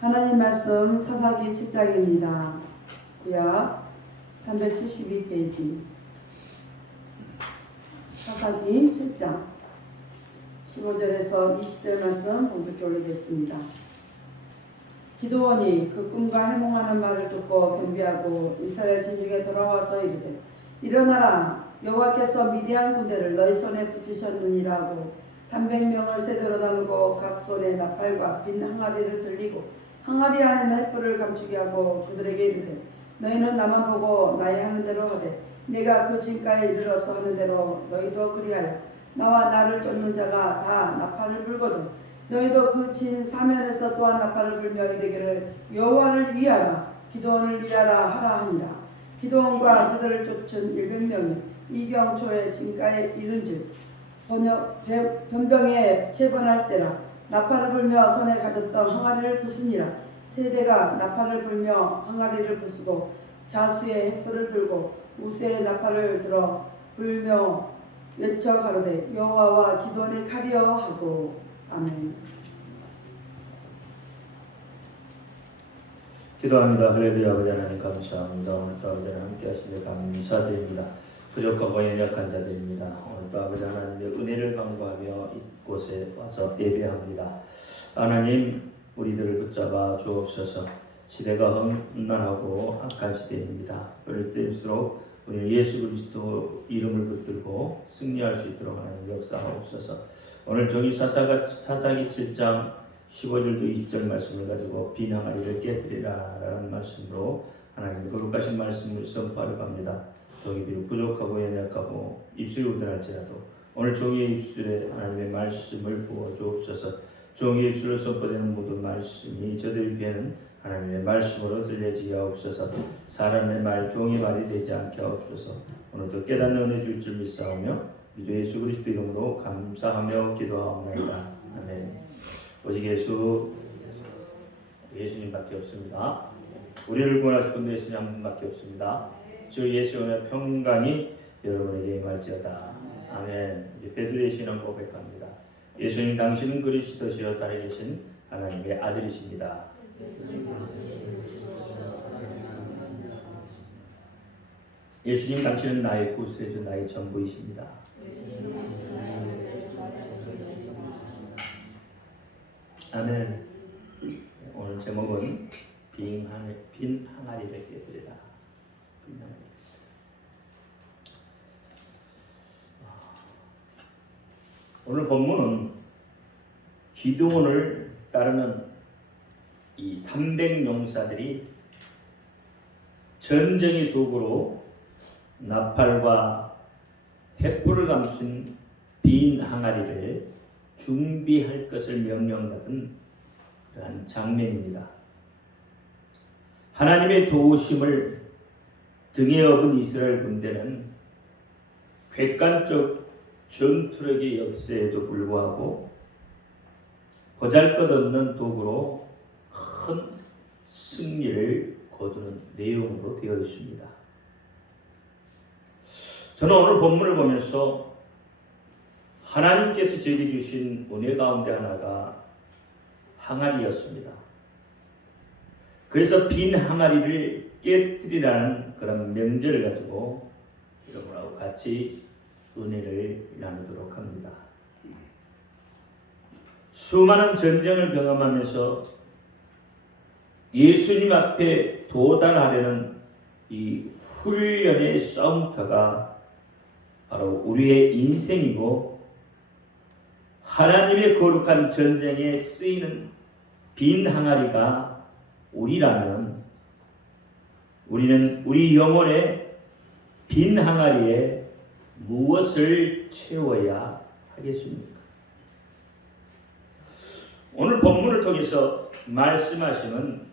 하나님 말씀 사사기 7장입니다. 구약 372페이지 사사기 7장 15절에서 20절 말씀 공독해 올리겠습니다. 기드온이 그 꿈과 해몽하는 말을 듣고 겸비하고 이스라엘 진중에 돌아와서 이르되 일어나라 여호와께서 미디안 군대를 너희 손에 붙이셨느니라 하고 300명을 세대로 나누고 각 손에 나팔과 빈 항아리를 들리고 항아리 안에는 횃불을 감추게 하고 그들에게 이르되 너희는 나만 보고 나의 하는 대로 하되 내가 그 진가에 이르러서 하는 대로 너희도 그리하여 나와 나를 쫓는 자가 다 나팔을 불거든 너희도 그 진 사면에서 또한 나팔을 불며 이르기를 여호와를 위하라 기드온을 위하라 하라 하니라. 기드온과 그들을 쫓은 100명이 이경초에 진가에 이른즉 변병에 채번할 때라 나팔을 불며 손에 가졌던 항아리를 부수니라. 세대가 나팔을 불며 항아리를 부수고 자수의 횃불을 들고 우세의 나팔을 들어 불며 외쳐 가로되 여호와와 기드온의 칼이여 하고. 아멘. 기도합니다. 할렐루야. 아버지 하나님 감사합니다. 오늘도 아버지 하나님 함께 하시며 감사드립니다. 부족하고 연약한 자들입니다. 오늘도 아버지 하나님의 은혜를 간구하며 이곳에 와서 예배합니다. 하나님 우리들을 붙잡아 주옵소서. 시대가 험난하고 악한 시대입니다. 그럴 때일수록 우리 예수 그리스도 이름을 붙들고 승리할 수 있도록 하나님 역사하옵소서. 오늘 저기 사사기 7장 15절도 20절 말씀을 가지고 빈 항아리를 깨뜨리라 라는 말씀으로 하나님의 거룩하신 말씀을 선포하려고 합니다. 저기 비록 부족하고 연약하고 입술이 우둔할지라도 오늘 종이의 입술에 하나님의 말씀을 부어 주옵소서. 종이의 입술로 선포되는 모든 말씀이 저들 귀에는 하나님의 말씀으로 들려지게 하옵소서. 사람의 말, 종의 말이 되지 않게 하옵소서. 오늘도 깨닫는 은혜 줄 줄 믿사오며 주 예수 그리스도 이름으로 감사하며 기도하옵나이다. 아멘. 오직 예수님밖에 없습니다. 우리를 구원하실 분도 예수님 한 분밖에 없습니다. 주 예수의 평강이 여러분에게 임할지어다. 아멘. 베드로의 신앙 고백합니다. 예수님 당신은 그리스도시여 살아계신 하나님의 아들이십니다. 예수님 당신은 나의 구세주 나의 전부이십니다. 아멘. 오늘 제목은 빈 항아리를 깨뜨리라. 오늘 본문은 기드온을 따르는 이 300용사들이 전쟁의 도구로 나팔과 횃불을 감춘 빈 항아리를 준비할 것을 명령받은 그러한 장면입니다. 하나님의 도우심을 등에 업은 이스라엘 군대는 객관적 전투력의 역사에도 불구하고 보잘것없는 도구로 큰 승리를 거두는 내용으로 되어 있습니다. 저는 오늘 본문을 보면서 하나님께서 저에게 주신 은혜 가운데 하나가 항아리였습니다. 그래서 빈 항아리를 깨뜨리라는 그런 명제를 가지고 여러분하고 같이 은혜를 나누도록 합니다. 수많은 전쟁을 경험하면서 예수님 앞에 도달하려는 이 훈련의 싸움터가 바로 우리의 인생이고 하나님의 거룩한 전쟁에 쓰이는 빈 항아리가 우리라면 우리는 우리 영혼의 빈 항아리에 무엇을 채워야 하겠습니까? 오늘 본문을 통해서 말씀하시는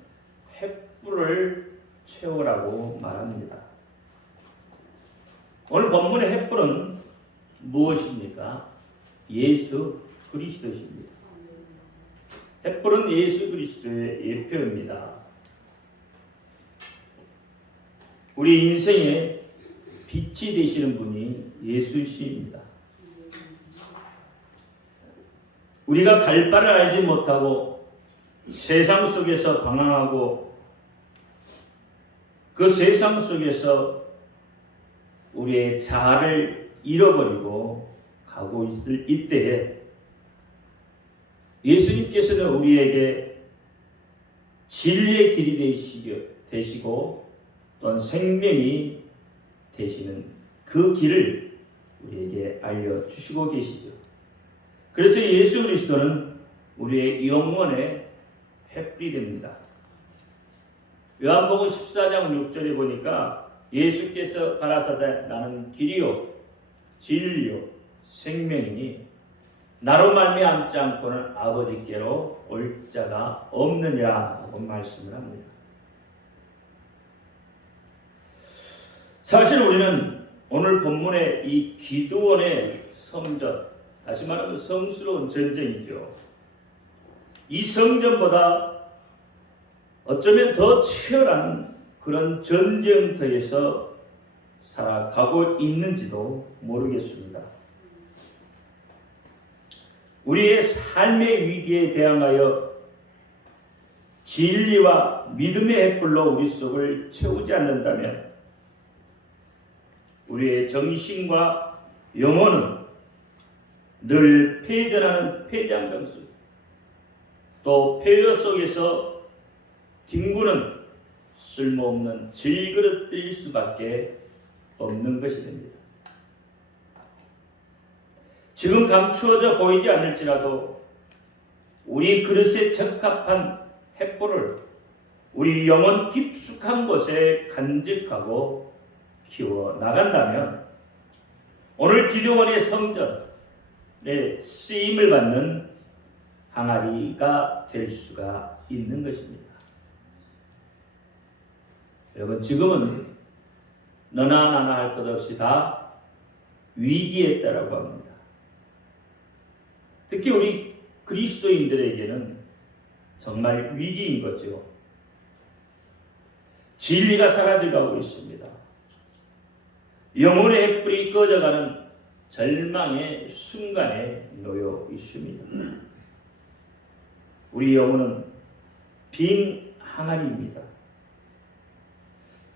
횃불을 채우라고 말합니다. 오늘 본문의 횃불은 무엇입니까? 예수 그리스도십니다. 횃불은 예수 그리스도의 예표입니다. 우리 인생의 빛이 되시는 분이 예수십니다. 우리가 갈 바를 알지 못하고 세상 속에서 방황하고 그 세상 속에서 우리의 자아를 잃어버리고 가고 있을 이때에 예수님께서는 우리에게 진리의 길이 되시고 또한 생명이 되시는 그 길을 우리에게 알려주시고 계시죠. 그래서 예수 그리스도는 우리의 영혼의 횃불이 됩니다. 요한복음 14장 6절에 보니까 예수께서 가라사대 나는 길이요 진리요 생명이니 나로 말미암지 않고는 아버지께로 올 자가 없느니라고 말씀을 합니다. 사실 우리는 오늘 본문의 이 기드온의 성전, 다시 말하면 성스러운 전쟁이죠. 이 성전보다 어쩌면 더 치열한 그런 전쟁터에서 살아가고 있는지도 모르겠습니다. 우리의 삶의 위기에 대항하여 진리와 믿음의 횃불로 우리 속을 채우지 않는다면 우리의 정신과 영혼은 늘 패전하는 패장병수, 또 폐허 속에서 뒹구는 쓸모없는 질그릇일 수밖에 없는 것이 됩니다. 지금 감추어져 보이지 않을지라도 우리 그릇에 적합한 횃불을 우리 영혼 깊숙한 곳에 간직하고 키워 나간다면 오늘 기드온의 성전에 쓰임을 받는 항아리가 될 수가 있는 것입니다. 여러분, 지금은 너나 나나 할 것 없이 다 위기에 있다라고 합니다. 특히 우리 그리스도인들에게는 정말 위기인 거죠. 진리가 사라져가고 있습니다. 영혼의 횃불이 꺼져가는 절망의 순간에 놓여 있습니다. 우리 영혼은 빈 항아리입니다.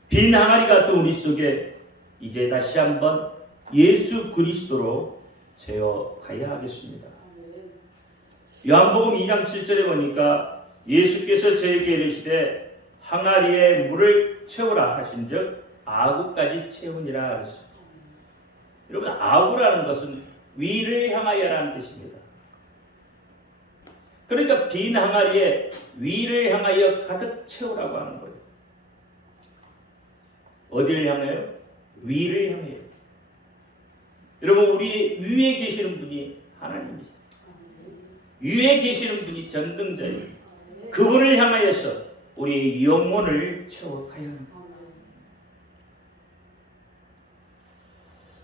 빈 항아리 같은 우리 속에 이제 다시 한번 예수 그리스도로 채워가야 하겠습니다. 요한복음 2장 7절에 보니까 예수께서 저에게 이르시되 항아리에 물을 채우라 하신즉 아구까지 채우니라 하셨습니다. 여러분, 아구라는 것은 위를 향하여라는 뜻입니다. 그러니까 빈 항아리에 위를 향하여 가득 채우라고 하는 거예요. 어디를 향하여? 위를 향하여. 여러분, 우리 위에 계시는 분이 하나님이세요. 위에 계시는 분이 전능자예요. 그분을 향하여서 우리 영혼을 채워가야 합니다.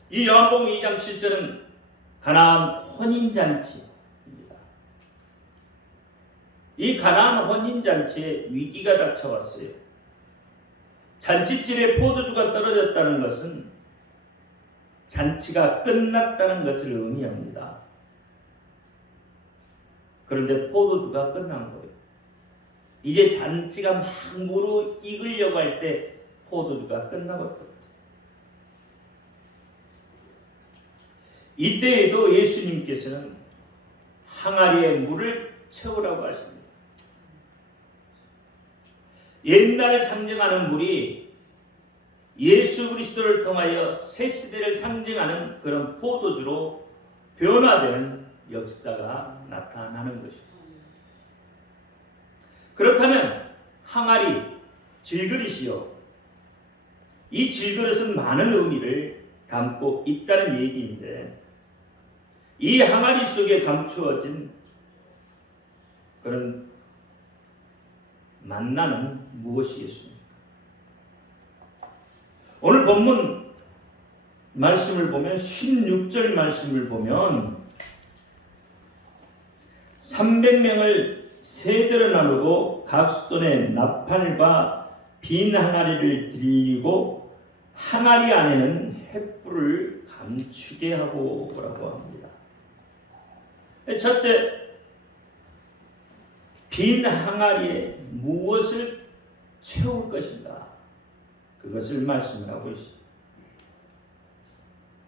이 요한복음 2장 7절은 가나안 혼인잔치입니다. 이 가나안 혼인잔치에 위기가 닥쳐왔어요. 잔치집에 포도주가 떨어졌다는 것은 잔치가 끝났다는 것을 의미합니다. 그런데 포도주가 끝난 거예요. 이제 잔치가 막 무르익으려고 할 때 포도주가 끝나버렸다. 이때에도 예수님께서는 항아리에 물을 채우라고 하십니다. 옛날을 상징하는 물이 예수 그리스도를 통하여 새 시대를 상징하는 그런 포도주로 변화되는 역사가 나타나는 것입니다. 그렇다면 항아리, 질그릇이요. 이 질그릇은 많은 의미를 담고 있다는 얘기인데 이 항아리 속에 감추어진 그런 만나는 무엇이겠습니까? 오늘 본문 말씀을 보면 16절 말씀을 보면 300명을 세대로 나누고 각 손에 나팔과 빈 항아리를 들리고 항아리 안에는 횃불을 감추게 하고라고 합니다. 첫째, 빈 항아리에 무엇을 채울 것인가? 그것을 말씀을 하고 있습니다.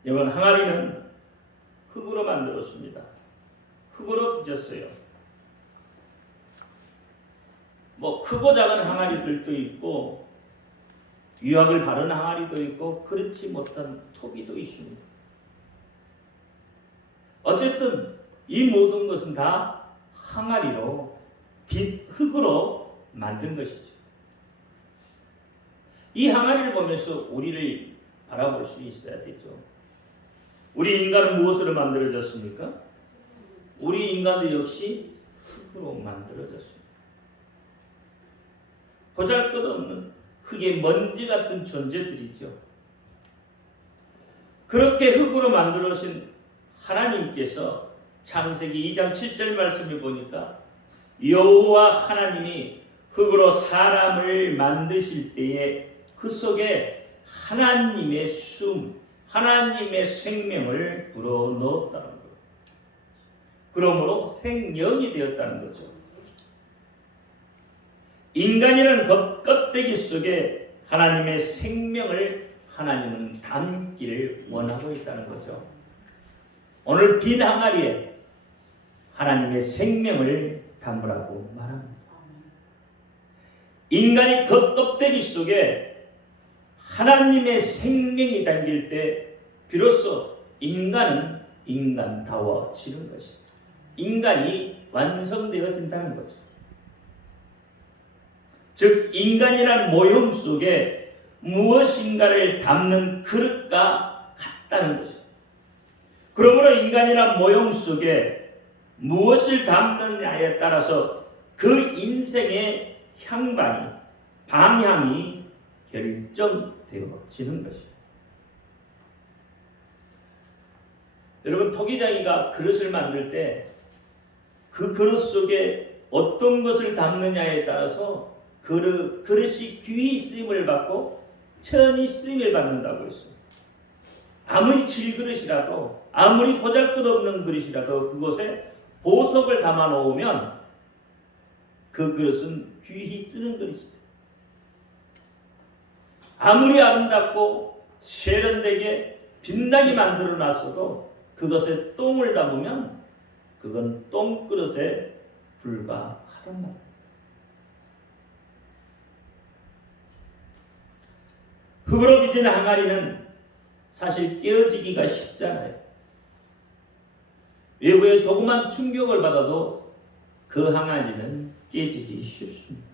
여러분, 항아리는 흙으로 만들었습니다. 흙으로 빚었어요. 뭐 크고 작은 항아리들도 있고 유약을 바른 항아리도 있고 그렇지 못한 토기도 있습니다. 어쨌든 이 모든 것은 다 항아리로 흙으로 만든 것이죠. 이 항아리를 보면서 우리를 바라볼 수 있어야 되죠. 우리 인간은 무엇으로 만들어졌습니까? 우리 인간도 역시 흙으로 만들어졌습니다. 보잘것없는 흙의 먼지 같은 존재들이죠. 그렇게 흙으로 만들어진 하나님께서 창세기 2장 7절 말씀을 보니까 여호와 하나님이 흙으로 사람을 만드실 때에 그 속에 하나님의 숨, 하나님의 생명을 불어넣었다는 것. 그러므로 생명이 되었다는 거죠. 인간이라는 껍데기 속에 하나님의 생명을 하나님은 담기를 원하고 있다는 거죠. 오늘 빈 항아리에 하나님의 생명을 담으라고 말합니다. 인간이 껍데기 속에 하나님의 생명이 담길 때 비로소 인간은 인간다워지는 것입니다. 인간이 완성되어진다는 거죠. 즉 인간이란 모형 속에 무엇인가를 담는 그릇과 같다는 것입니다. 그러므로 인간이란 모형 속에 무엇을 담느냐에 따라서 그 인생의 향방이, 방향이 결정되어지는 것입니다. 여러분, 토기장이가 그릇을 만들 때 그 그릇 속에 어떤 것을 담느냐에 따라서 그릇이 귀히 쓰임을 받고 천히 쓰임을 받는다고 했어요. 아무리 질그릇이라도, 아무리 보잘것없는 그릇이라도 그곳에 보석을 담아 놓으면 그 그릇은 귀히 쓰는 그릇이다. 아무리 아름답고 세련되게 빛나게 만들어 놨어도 그것에 똥을 담으면 그건 똥그릇에 불과하단 말입니다. 흙으로 빚은 항아리는 사실 깨어지기가 쉽잖아요. 외부에 조그만 충격을 받아도 그 항아리는 깨지기 쉽습니다.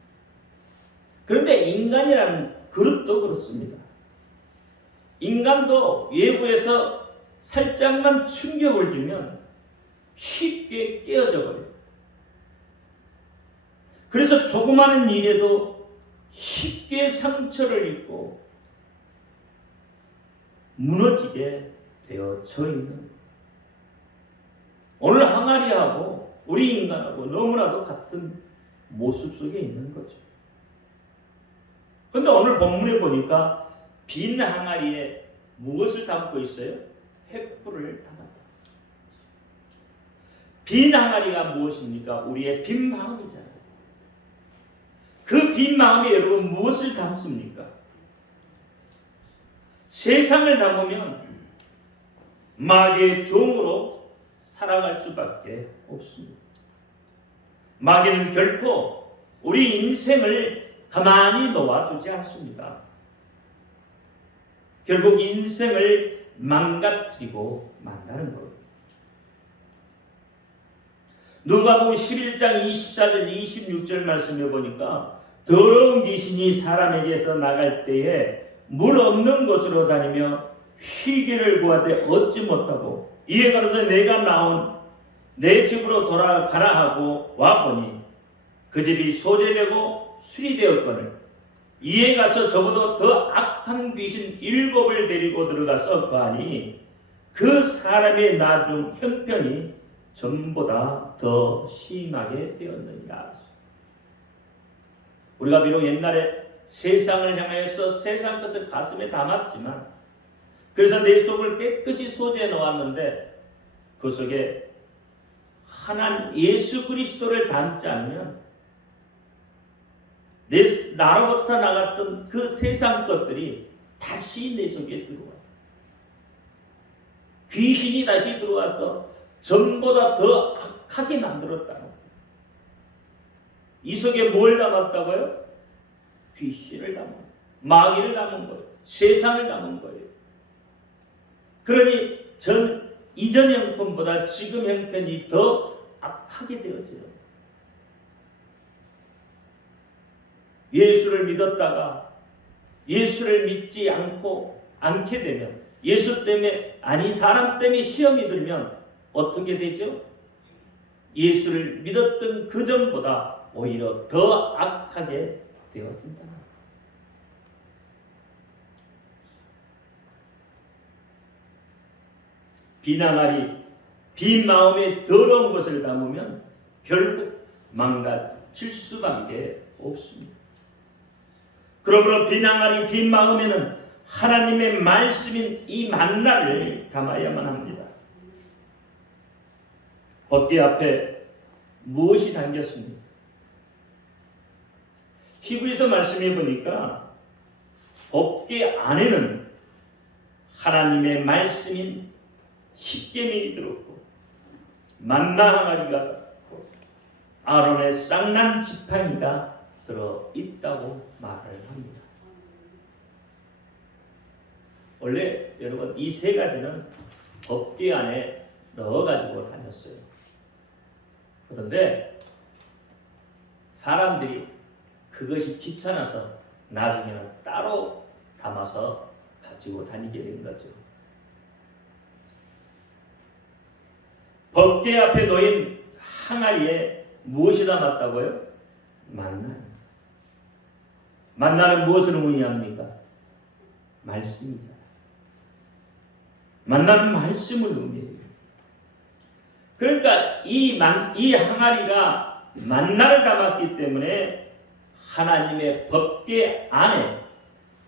그런데 인간이라는 그릇도 그렇습니다. 인간도 외부에서 살짝만 충격을 주면 쉽게 깨어져 버려요. 그래서 조그마한 일에도 쉽게 상처를 입고 무너지게 되어져 있는, 오늘 항아리하고 우리 인간하고 너무나도 같은 모습 속에 있는 거죠. 그런데 오늘 본문에 보니까 빈 항아리에 무엇을 담고 있어요? 횃불을 담았다. 빈 항아리가 무엇입니까? 우리의 빈 마음이잖아요. 그 빈 마음에 여러분 무엇을 담습니까? 세상을 담으면 마귀의 종으로 살아갈 수밖에 없습니다. 마귀는 결코 우리 인생을 가만히 놓아두지 않습니다. 결국 인생을 망가뜨리고 만다는 겁니다. 누가복음 11장 24절 26절 말씀해 보니까 더러운 귀신이 사람에게서 나갈 때에 물 없는 곳으로 다니며 쉬기를 구하되 얻지 못하고 이에 가로되 내가 나온 내 집으로 돌아가라 하고 와보니 그 집이 소재되고 수리되었거늘 이에 가서 저보다 더 악한 귀신 7을 데리고 들어가서 거하니 그 사람의 나중 형편이 전보다 더 심하게 되었느니라. 우리가 비록 옛날에 세상을 향해서 세상 것을 가슴에 담았지만 그래서 내 속을 깨끗이 소재해 놓았는데 그 속에 하나님 예수 그리스도를 담지 않으면 나로부터 나갔던 그 세상 것들이 다시 내 속에 들어와요. 귀신이 다시 들어와서 전보다 더 악하게 만들었다는 거예요. 이 속에 뭘 담았다고요? 귀신을 담은 거예요. 마귀를 담은 거예요. 세상을 담은 거예요. 그러니 이전 형편보다 지금 형편이 더 악하게 되어져요. 예수를 믿었다가 예수를 믿지 않게 되면, 예수 때문에, 아니 사람 때문에 시험이 들면 어떻게 되죠? 예수를 믿었던 그 전보다 오히려 더 악하게 되어진다. 비난하리 빈 마음에 더러운 것을 담으면 결국 망가질 수밖에 없습니다. 그러므로 비난하리 빈 마음에는 하나님의 말씀인 이 만나를 담아야만 합니다. 법궤 앞에 무엇이 담겼습니까? 히브리서 말씀해 보니까 법궤 안에는 하나님의 말씀인 십계명이 들었고 만나 항아리가 들었고 아론의 쌍난 지팡이가 들어있다고 말을 합니다. 원래 여러분 이 세 가지는 법궤 안에 넣어가지고 다녔어요. 그런데 사람들이 그것이 귀찮아서 나중에는 따로 담아서 가지고 다니게 된 거죠. 법궤 앞에 놓인 항아리에 무엇이 담았다고요? 만나. 만나는 무엇을 의미합니까? 말씀이잖아요. 만나는 말씀을 의미해요. 그러니까 이 항아리가 만나를 담았기 때문에 하나님의 법궤 안에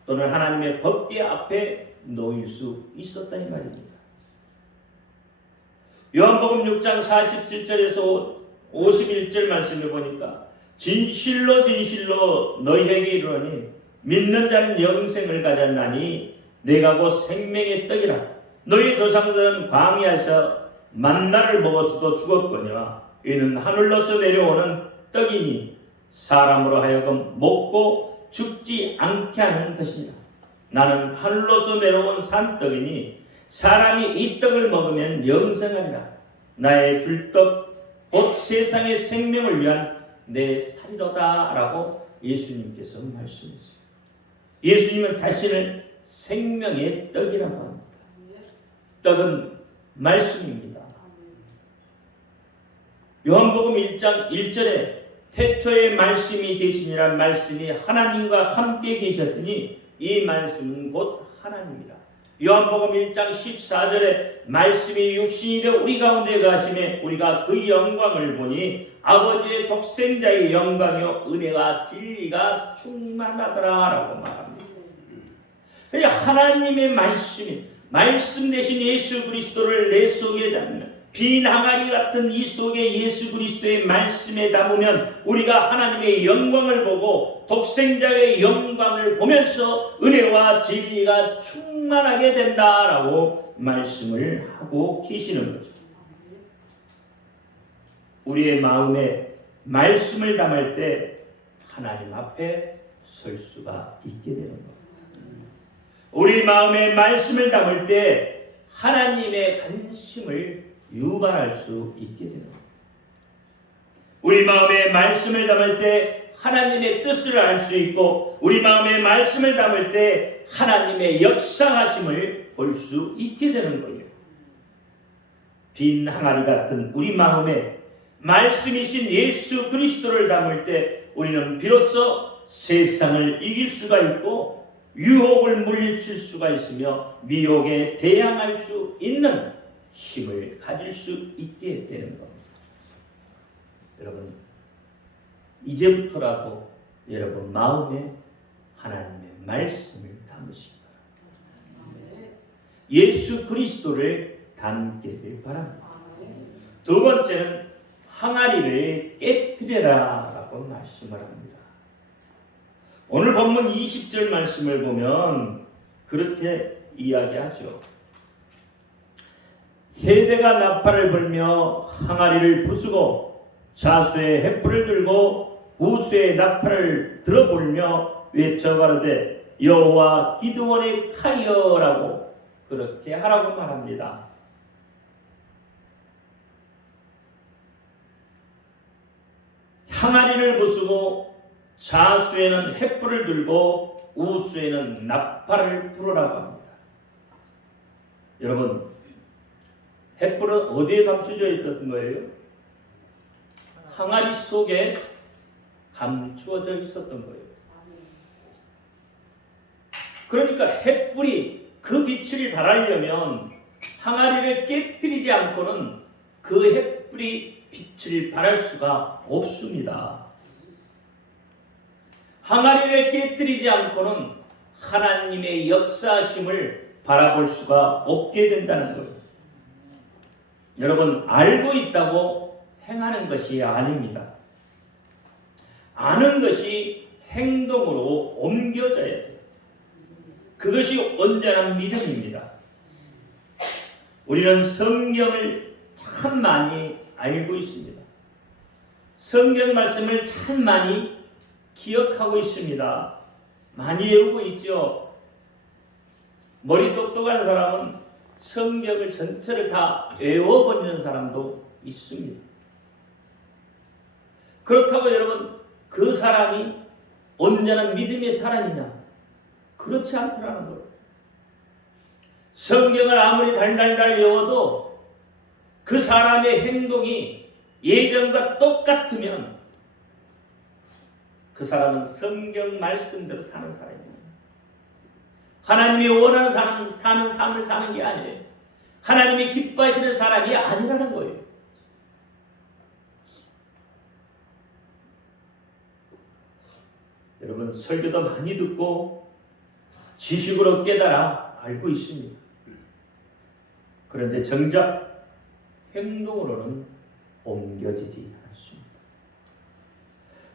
또는 하나님의 법궤 앞에 놓일 수 있었다 이 말입니다. 요한복음 6장 47절에서 51절 말씀을 보니까 진실로 진실로 너희에게 이르노니 믿는 자는 영생을 가졌나니 내가 곧 생명의 떡이라. 너희 조상들은 광야에서 만나를 먹었어도 죽었거니와 이는 하늘로서 내려오는 떡이니 사람으로 하여금 먹고 죽지 않게 하는 것이니라. 나는 하늘로서 내려온 산떡이니 사람이 이 떡을 먹으면 영생하리라. 나의 줄떡 곧 세상의 생명을 위한 내 살이로다 라고 예수님께서 말씀했어요. 예수님은 자신을 생명의 떡이라고 합니다. 떡은 말씀입니다. 요한복음 1장 1절에 태초에 말씀이 계시니라. 말씀이 하나님과 함께 계셨으니 이 말씀은 곧 하나님이라. 요한복음 1장 14절에 말씀이 육신이 되어 우리 가운데 가심에 우리가 그 영광을 보니 아버지의 독생자의 영광이요 은혜와 진리가 충만하더라 라고 말합니다. 하나님의 말씀이 말씀 대신 예수 그리스도를 내 속에 담는 빈 항아리 같은 이 속에 예수 그리스도의 말씀에 담으면 우리가 하나님의 영광을 보고 독생자의 영광을 보면서 은혜와 진리가 충만하게 된다라고 말씀을 하고 계시는 거죠. 우리의 마음에 말씀을 담을 때 하나님 앞에 설 수가 있게 되는 겁니다. 우리 마음에 말씀을 담을 때 하나님의 관심을 유발할 수 있게 되는 겁니다. 우리 마음에 말씀을 담을 때 하나님의 뜻을 알 수 있고 우리 마음에 말씀을 담을 때 하나님의 역사하심을 볼 수 있게 되는 거예요. 빈 항아리 같은 우리 마음에 말씀이신 예수 그리스도를 담을 때 우리는 비로소 세상을 이길 수가 있고 유혹을 물리칠 수가 있으며 미혹에 대항할 수 있는 힘을 가질 수 있게 되는 겁니다. 여러분 이제부터라도 여러분 마음에 하나님의 말씀을 담으시기 바랍니다. 예수 그리스도를 담기를 바랍니다. 두 번째는 항아리를 깨뜨려라 라고 말씀을 합니다. 오늘 본문 20절 말씀을 보면 그렇게 이야기하죠. 세대가 나팔을 불며 항아리를 부수고 자수의 횃불을 들고 우수의 나팔을 들어불며 외쳐 가로되 여호와 기드온의 칼이여라고 그렇게 하라고 말합니다. 항아리를 부수고 자수에는 횃불을 들고 우수에는 나팔을 불으라고 합니다. 여러분, 횃불은 어디에 감추져 있었던 거예요? 항아리 속에 감추어져 있었던 거예요. 그러니까 횃불이 그 빛을 발하려면 항아리를 깨뜨리지 않고는 그 횃불이 빛을 발할 수가 없습니다. 항아리를 깨뜨리지 않고는 하나님의 역사하심을 바라볼 수가 없게 된다는 거예요. 여러분, 알고 있다고 행하는 것이 아닙니다. 아는 것이 행동으로 옮겨져야 돼요. 그것이 온전한 믿음입니다. 우리는 성경을 참 많이 알고 있습니다. 성경 말씀을 참 많이 기억하고 있습니다. 많이 외우고 있죠. 머리 똑똑한 사람은 성경을 전체를 다 외워버리는 사람도 있습니다. 그렇다고 여러분, 그 사람이 온전한 믿음의 사람이냐? 그렇지 않더라는 거예요. 성경을 아무리 달달달 외워도 그 사람의 행동이 예전과 똑같으면 그 사람은 성경 말씀대로 사는 사람입니다. 하나님이 원하는 사는 삶을 사는 게 아니에요. 하나님이 기뻐하시는 사람이 아니라는 거예요. 여러분, 설교도 많이 듣고 지식으로 깨달아 알고 있습니다. 그런데 정작 행동으로는 옮겨지지 않습니다.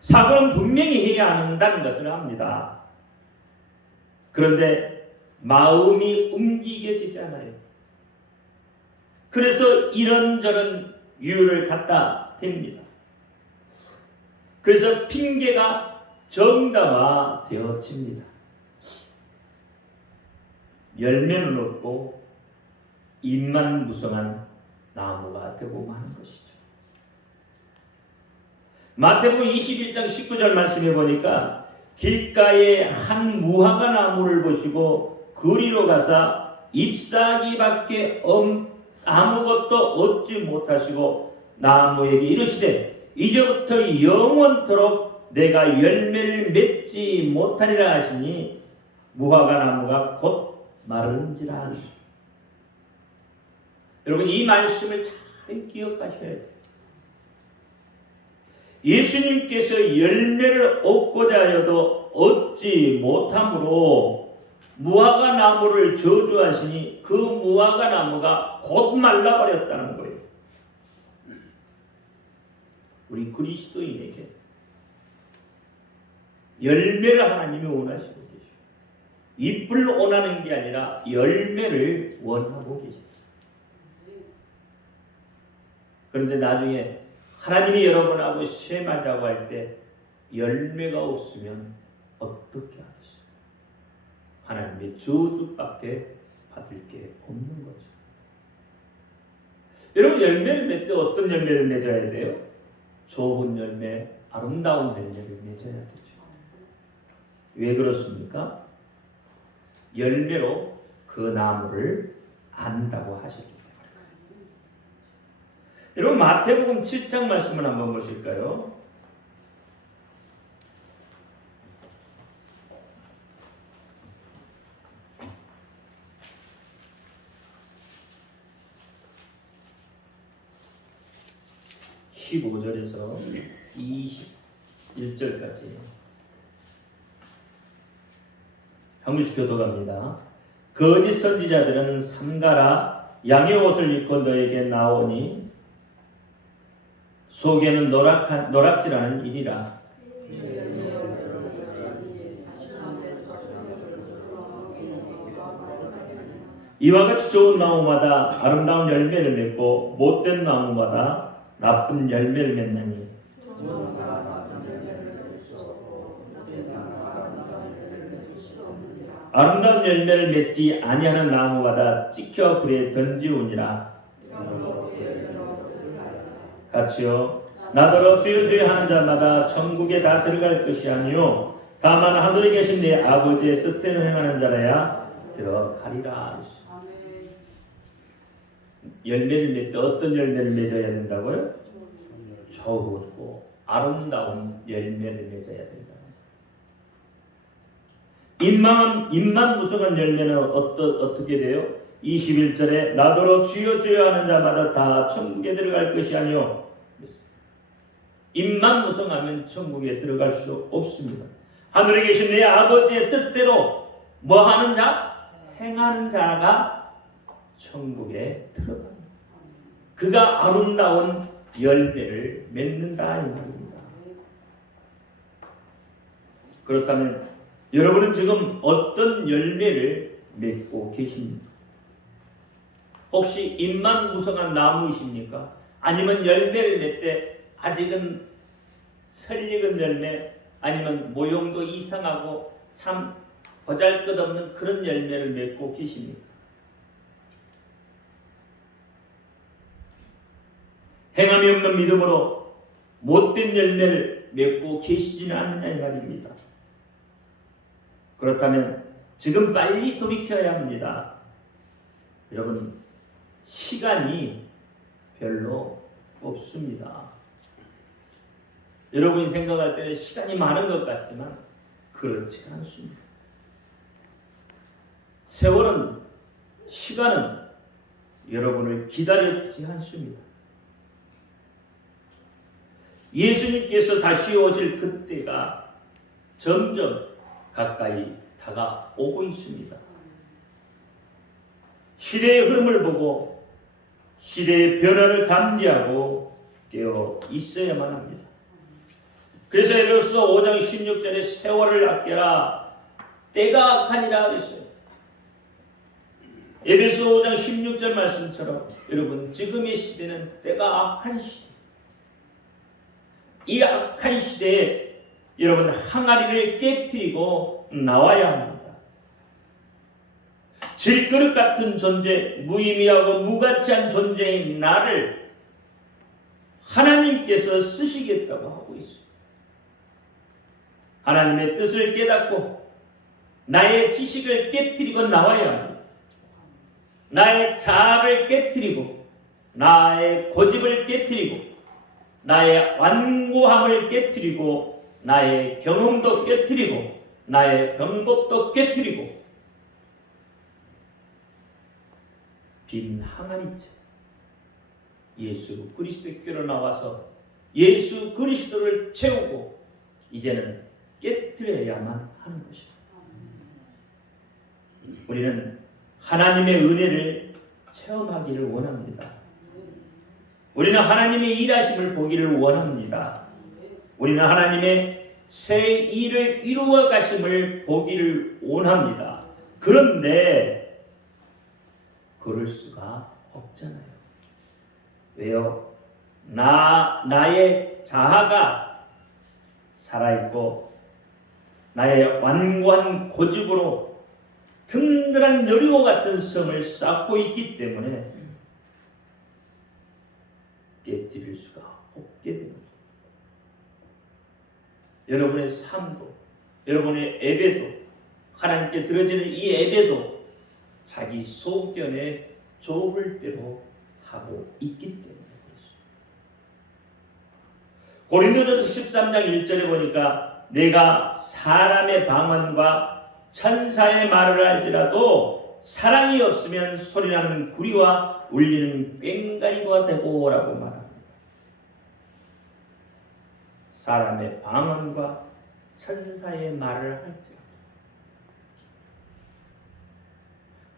사고는 분명히 해야 한다는 것을 압니다. 그런데 마음이 움직여지지 않아요. 그래서 이런저런 이유를 갖다 댑니다. 그래서 핑계가 정당화되어집니다. 열매는 없고 잎만 무성한 나무가 되고 마는 것이죠. 마태복음 21장 19절 말씀해 보니까 길가에 한 무화과 나무를 보시고 그리로 가사 잎사귀밖에 아무것도 얻지 못하시고 나무에게 이르시되 이제부터 영원토록 내가 열매를 맺지 못하리라 하시니 무화과 나무가 곧 마른지라 하시오. 여러분, 이 말씀을 잘 기억하셔야 돼요. 예수님께서 열매를 얻고자 하여도 얻지 못함으로 무화과 나무를 저주하시니 그 무화과 나무가 곧 말라버렸다는 거예요. 우리 그리스도인에게 열매를 하나님이 원하시고 계시오. 잎을 원하는 게 아니라 열매를 원하고 계십니다. 그런데 나중에 하나님이 여러분하고 쉐맞자고 할 때 열매가 없으면 어떻게 하겠어요? 하나님의 저주밖에 받을 게 없는 거죠. 여러분, 열매를 맺을 때 어떤 열매를 맺어야 돼요? 좋은 열매, 아름다운 열매를 맺어야 되죠. 왜 그렇습니까? 열매로 그 나무를 안다고 하셨기 때문에. 여러분, 마태복음 7장 말씀을 한번 보실까요? (15절에서) 21절까지 한 번씩 교독합니다. 거짓 선지자들은 삼가라 양의 옷을 입고 너에게 나오니 속에는 노락질하는 일이라. 이와 같이 좋은 나무마다 아름다운 열매를 맺고 못된 나무마다 나쁜 열매를 맺나니 아름다운 열매를 맺지 아니하는 나무마다 찍혀 불에 던지우니라. 같이요. 나더러 주여 주여 하는 자마다 천국에 다 들어갈 것이 아니요 다만 하늘에 계신 내 아버지의 뜻대로 행하는 자라야 들어가리라. 열매를 맺을 때 어떤 열매를 맺어야 된다고요? 좋고 아름다운 열매를 맺어야 된다. 입만 무성한 열매는 어떻게 돼요? 21절에 나더러 주여 주여 하는 자마다 다 천국에 들어갈 것이 아니요. 입만 무성하면 천국에 들어갈 수 없습니다. 하늘에 계신 내 아버지의 뜻대로 뭐 하는 자? 행하는 자가 천국에 들어갑니다. 그가 아름다운 열매를 맺는다 이 말입니다. 그렇다면 여러분은 지금 어떤 열매를 맺고 계십니까? 혹시 잎만 무성한 나무이십니까? 아니면 열매를 맺되 아직은 설익은 열매, 아니면 모형도 이상하고 참 보잘것없는 그런 열매를 맺고 계십니까? 행함이 없는 믿음으로 못된 열매를 맺고 계시지는 않느냐 이 말입니다. 그렇다면 지금 빨리 돌이켜야 합니다. 여러분, 시간이 별로 없습니다. 여러분이 생각할 때는 시간이 많은 것 같지만 그렇지 않습니다. 세월은, 시간은 여러분을 기다려주지 않습니다. 예수님께서 다시 오실 그때가 점점 가까이 다가오고 있습니다. 시대의 흐름을 보고 시대의 변화를 감지하고 깨어 있어야만 합니다. 그래서 에베소서 5장 16절에 세월을 아껴라 때가 악하니라 그랬어요. 에베소 5장 16절 말씀처럼 여러분 지금의 시대는 때가 악한 시대. 이 악한 시대에 여러분 항아리를 깨뜨리고 나와야 합니다. 질그릇 같은 존재, 무의미하고 무가치한 존재인 나를 하나님께서 쓰시겠다고 하고 있어요. 하나님의 뜻을 깨닫고 나의 지식을 깨뜨리고 나와야 합니다. 나의 자아를 깨뜨리고 나의 고집을 깨뜨리고 나의 완고함을 깨뜨리고 나의 경험도 깨뜨리고 나의 방법도 깨뜨리고 빈 항아리째 예수 그리스도께로 나와서 예수 그리스도를 채우고 이제는 깨뜨려야만 하는 것입니다. 우리는 하나님의 은혜를 체험하기를 원합니다. 우리는 하나님의 일하심을 보기를 원합니다. 우리는 하나님의 새 일을 이루어 가심을 보기를 원합니다. 그런데 그럴 수가 없잖아요. 왜요? 나의 자아가 살아있고 나의 완고한 고집으로 든든한 여리고 같은 성을 쌓고 있기 때문에 깨뜨릴 수가 없게 됩니다. 여러분의 삶도 여러분의 예배도 하나님께 드려지는 이 예배도 자기 소견에 좋을 대로 하고 있기 때문에 그렇습니다. 고린도전서 13장 1절에 보니까 내가 사람의 방언과 천사의 말을 할지라도 사랑이 없으면 소리나는 구리와 울리는 꽹과리가 되고 라고 말합니다. 사람의 방언과 천사의 말을 할지라도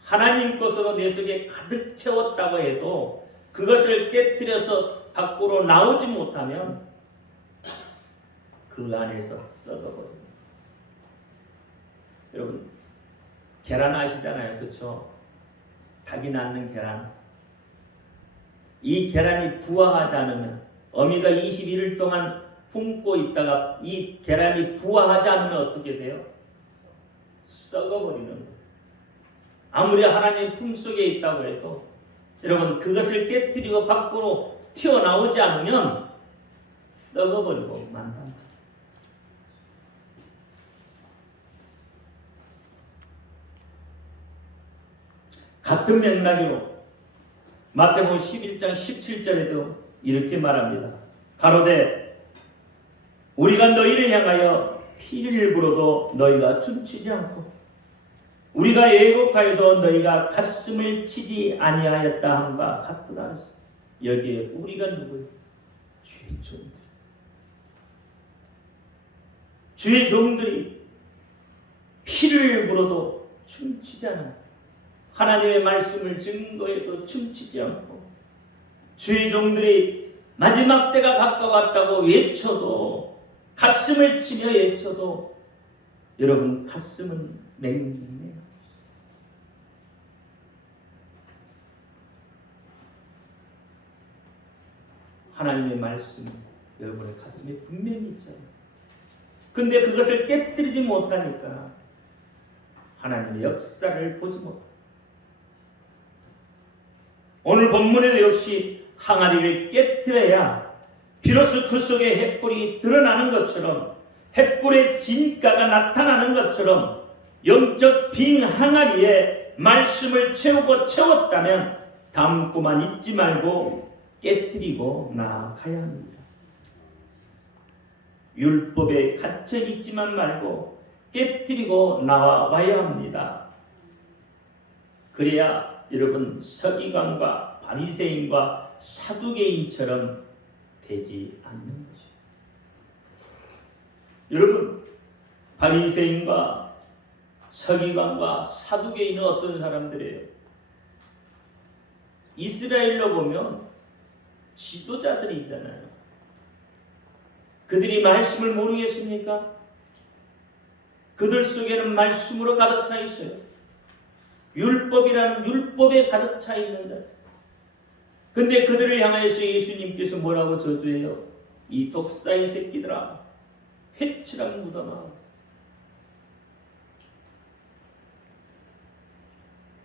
하나님 것으로 내 속에 가득 채웠다고 해도 그것을 깨뜨려서 밖으로 나오지 못하면 그 안에서 썩어버립니다. 여러분 계란 아시잖아요, 그렇죠? 닭이 낳는 계란, 이 계란이 부화하지 않으면, 어미가 21일 동안 품고 있다가 이 계란이 부화하지 않으면 어떻게 돼요? 썩어버리는 거예요. 아무리 하나님 품속에 있다고 해도 여러분 그것을 깨뜨리고 밖으로 튀어나오지 않으면 썩어버리고 만다. 같은 맥락으로 마태복음 11장 17절에도 이렇게 말합니다. 가로되 우리가 너희를 향하여 피를 불어도 너희가 춤추지 않고 우리가 예곡하여도 너희가 가슴을 치지 아니하였다 함과 같도다 하였어. 여기에 우리가 누구예요? 주의 종들. 주의 종들이 피를 불어도 춤추지 않아요. 하나님의 말씀을 증거해도 춤추지 않고 주의 종들이 마지막 때가 가까웠다고 외쳐도 가슴을 치며 외쳐도 여러분 가슴은 맹맹해요. 하나님의 말씀은 여러분의 가슴에 분명히 있잖아요. 근데 그것을 깨뜨리지 못하니까 하나님의 역사를 보지 못해요. 오늘 본문에도 역시 항아리를 깨뜨려야 비로소 그 속에 횃불이 드러나는 것처럼 횃불의 진가가 나타나는 것처럼 영적 빈 항아리에 말씀을 채우고 채웠다면 담고만 있지 말고 깨뜨리고 나아가야 합니다. 율법에 갇혀 있지만 말고 깨뜨리고 나와야 합니다. 그래야 여러분 서기관과 바리새인과 사두개인처럼 되지 않는 것입니다. 여러분 바리새인과 서기관과 사두개인은 어떤 사람들이에요? 이스라엘로 보면 지도자들이 있잖아요. 그들이 말씀을 모르겠습니까? 그들 속에는 말씀으로 가득 차 있어요. 율법이라는 율법에 가득 차 있는 자. 근데 그들을 향해서 예수님께서 뭐라고 저주해요? 이 독사의 새끼들아, 회치랑 묻어놔.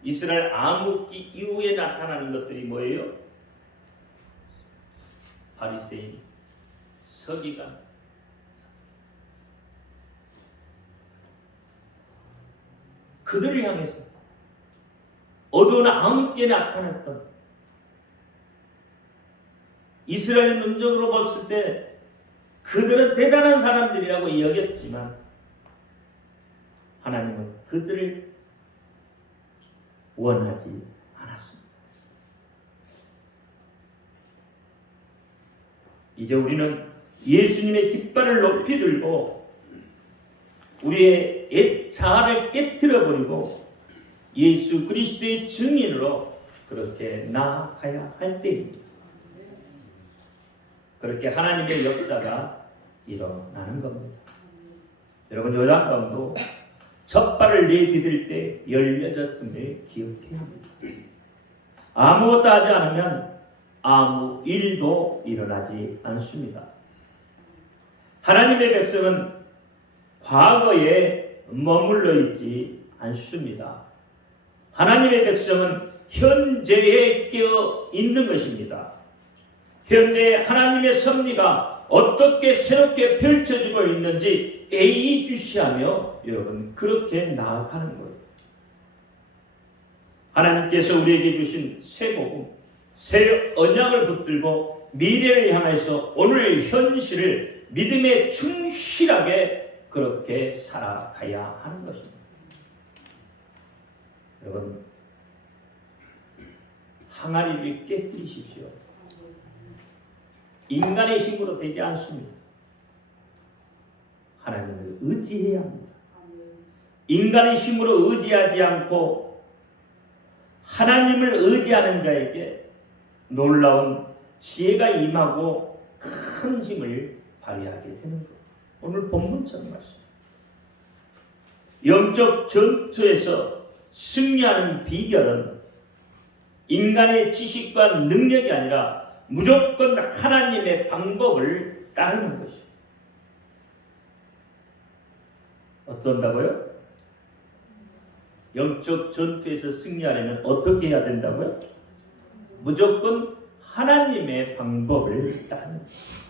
이스라엘 암흑기 이후에 나타나는 것들이 뭐예요? 바리새인, 서기관. 그들을 향해서 어두운 암흑기에 나타났던 이스라엘 민족으로 봤을 때 그들은 대단한 사람들이라고 여겼지만 하나님은 그들을 원하지 않았습니다. 이제 우리는 예수님의 깃발을 높이 들고 우리의 자아를 깨뜨려버리고 예수 그리스도의 증인으로 그렇게 나아가야 할 때입니다. 그렇게 하나님의 역사가 일어나는 겁니다. 여러분 요단강도 젖발을 내디딜 때 열려졌음을 기억해야 합니다. 아무것도 하지 않으면 아무 일도 일어나지 않습니다. 하나님의 백성은 과거에 머물러 있지 않습니다. 하나님의 백성은 현재에 깨어 있는 것입니다. 현재 하나님의 섭리가 어떻게 새롭게 펼쳐지고 있는지 예의주시하며 여러분 그렇게 나아가는 거예요. 하나님께서 우리에게 주신 새 복음, 새 언약을 붙들고 미래를 향해서 오늘 현실을 믿음에 충실하게 그렇게 살아가야 하는 것입니다. 여러분 항아리를 깨뜨리십시오. 인간의 힘으로 되지 않습니다. 하나님을 의지해야 합니다. 인간의 힘으로 의지하지 않고 하나님을 의지하는 자에게 놀라운 지혜가 임하고 큰 힘을 발휘하게 되는 것. 오늘 본문처럼 말씀. 영적 전투에서 승리하는 비결은 인간의 지식과 능력이 아니라 무조건 하나님의 방법을 따르는 것이에요. 어떤다고요? 영적 전투에서 승리하려면 어떻게 해야 된다고요? 무조건 하나님의 방법을 따르는 것이에요.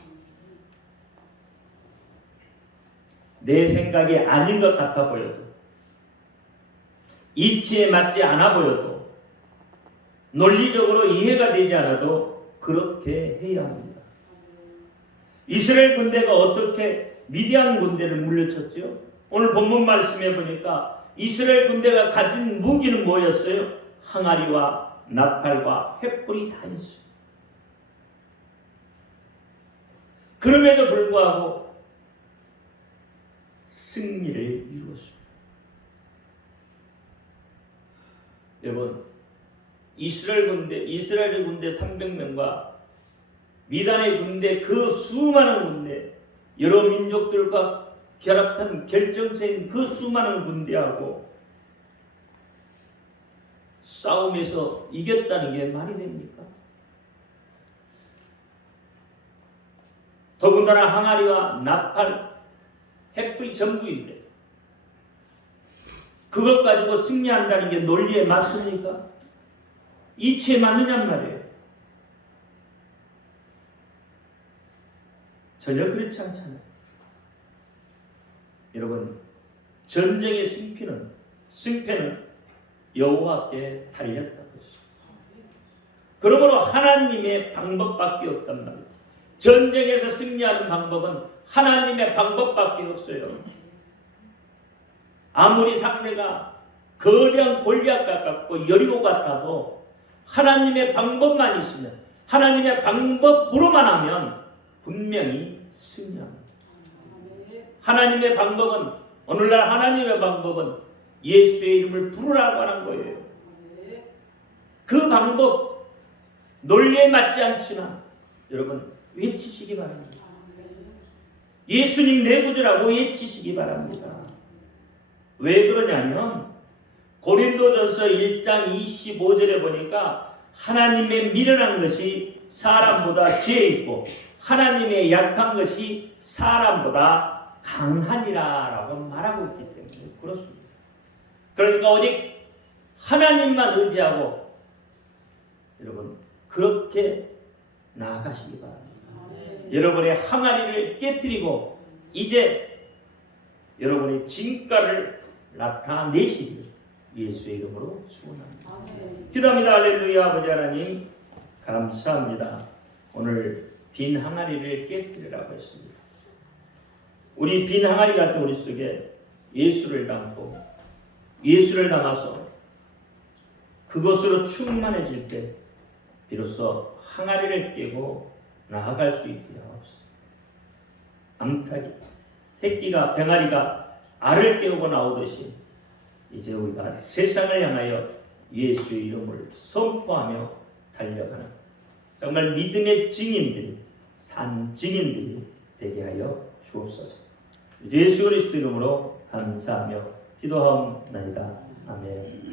내 생각이 아닌 것 같아 보여도, 이치에 맞지 않아 보여도, 논리적으로 이해가 되지 않아도 그렇게 해야 합니다. 이스라엘 군대가 어떻게 미디안 군대를 물리쳤죠? 오늘 본문 말씀해 보니까 이스라엘 군대가 가진 무기는 뭐였어요? 항아리와 나팔과 횃불이 다였어요. 그럼에도 불구하고 승리를 이루었습니다. 여러분, 이스라엘의 군대 300명과 미단의 군대, 그 수많은 군대, 여러 민족들과 결합한 결정체인 그 수많은 군대하고 싸움에서 이겼다는 게 말이 됩니까? 더군다나 항아리와 나팔, 횃불이 전부인데 그것 가지고 승리한다는 게 논리에 맞습니까? 이치에 맞느냔 말이에요. 전혀 그렇지 않잖아요. 여러분, 전쟁의 승패는 여호와께 달렸다고 했습니다. 그러므로 하나님의 방법밖에 없단 말이에요. 전쟁에서 승리하는 방법은 하나님의 방법밖에 없어요. 아무리 상대가 거대한 골리앗 같고 여리고 같아도 하나님의 방법만 있으면, 하나님의 방법으로만 하면 분명히 승리합니다. 하나님의 방법은, 오늘날 하나님의 방법은 예수의 이름을 부르라고 하는 거예요. 그 방법 논리에 맞지 않지만 여러분 외치시기 바랍니다. 예수님 내 구주라고 외치시기 바랍니다. 왜 그러냐면 고린도전서 1장 25절에 보니까 하나님의 미련한 것이 사람보다 지혜 있고 하나님의 약한 것이 사람보다 강하니라라고 말하고 있기 때문에 그렇습니다. 그러니까 오직 하나님만 의지하고 여러분 그렇게 나아가시기 바랍니다. 여러분의 항아리를 깨뜨리고 이제 여러분의 진가를 나타내시길 예수의 이름으로 축원합니다. 기도합니다. 할렐루야. 아버지 하나님 감사합니다. 오늘 빈 항아리를 깨뜨리라고 했습니다. 우리 빈 항아리 같은 우리 속에 예수를 담고 예수를 담아서 그것으로 충만해질 때 비로소 항아리를 깨고 나아갈 수 있게 하옵소서. 암탉이 새끼가 병아리가 알을 깨우고 나오듯이 이제 우리가 세상을 향하여 예수의 이름을 선포하며 달려가는 정말 믿음의 증인들이 산 증인들이 되게 하여 주옵소서. 예수 그리스도 이름으로 감사하며 기도하옵나이다. 아멘.